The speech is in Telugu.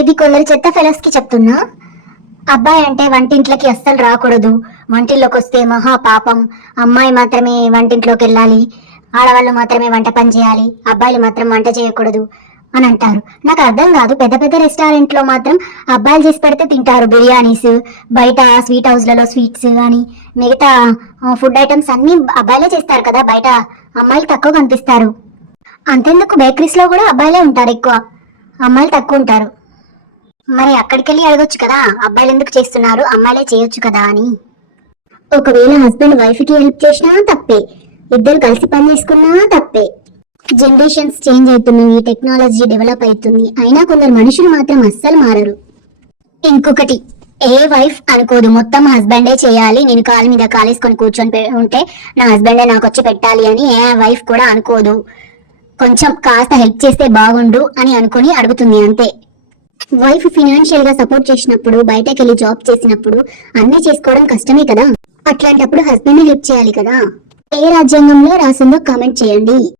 ఇది కొందరు చెత్త ఫెలోస్ కి చెప్తున్నా. అబ్బాయి అంటే వంటింట్లోకి అస్సలు రాకూడదు, వంటిల్లోకి వస్తే మహా పాపం, అమ్మాయి మాత్రమే వంటింట్లోకి వెళ్ళాలి, ఆడవాళ్ళు మాత్రమే వంట పని చేయాలి, అబ్బాయిలు మాత్రం వంట చేయకూడదు అని అంటారు. నాకు అర్థం కాదు, పెద్ద పెద్ద రెస్టారెంట్ లో మాత్రం అబ్బాయిలు చేసి పెడితే తింటారు బిర్యానీస్, బయట స్వీట్ హౌస్లలో స్వీట్స్ కానీ మిగతా ఫుడ్ ఐటమ్స్ అన్ని అబ్బాయిలే చేస్తారు కదా, బయట అమ్మాయిలు తక్కువ కనిపిస్తారు. అంతెందుకు బేకరీస్ లో కూడా అబ్బాయిలే ఉంటారు ఎక్కువ, అమ్మాయిలు తక్కువ ఉంటారు. మరి అక్కడికి వెళ్ళి అడగొచ్చు కదా, అబ్బాయిలు ఎందుకు చేస్తున్నారు, అమ్మాయిలే చేయొచ్చు కదా అని. ఒకవేళ హస్బెండ్ వైఫ్ కి హెల్ప్ చేసినా తప్పే, ఇద్దరు కలిసి పని చేసుకున్నా తప్పే. జనరేషన్స్ చేంజ్ అవుతున్నాయి, టెక్నాలజీ డెవలప్ అవుతుంది, అయినా కొందరు మనుషులు మాత్రం అస్సలు మారరు. ఇంకొకటి, ఏ వైఫ్ అనుకోదు మొత్తం హస్బెండే చేయాలి, నేను కాలు మీద కాలేసుకొని కూర్చొని ఉంటే నా హస్బెండే నాకు వచ్చి పెట్టాలి అని ఏ వైఫ్ కూడా అనుకోదు. కొంచెం కాస్త హెల్ప్ చేస్తే బాగుండు అని అనుకుని అడుగుతుంది అంతే. వైఫ్ ఫినాన్షియల్ గా సపోర్ట్ చేసినప్పుడు, బయటకు వెళ్ళి జాబ్ చేసినప్పుడు అన్ని చేసుకోవడం కష్టమే కదా, అట్లాంటప్పుడు హస్బెండ్ హెల్ప్ చేయాలి కదా. ఏ రాజ్యాంగంలో రాసిందో కామెంట్ చేయండి.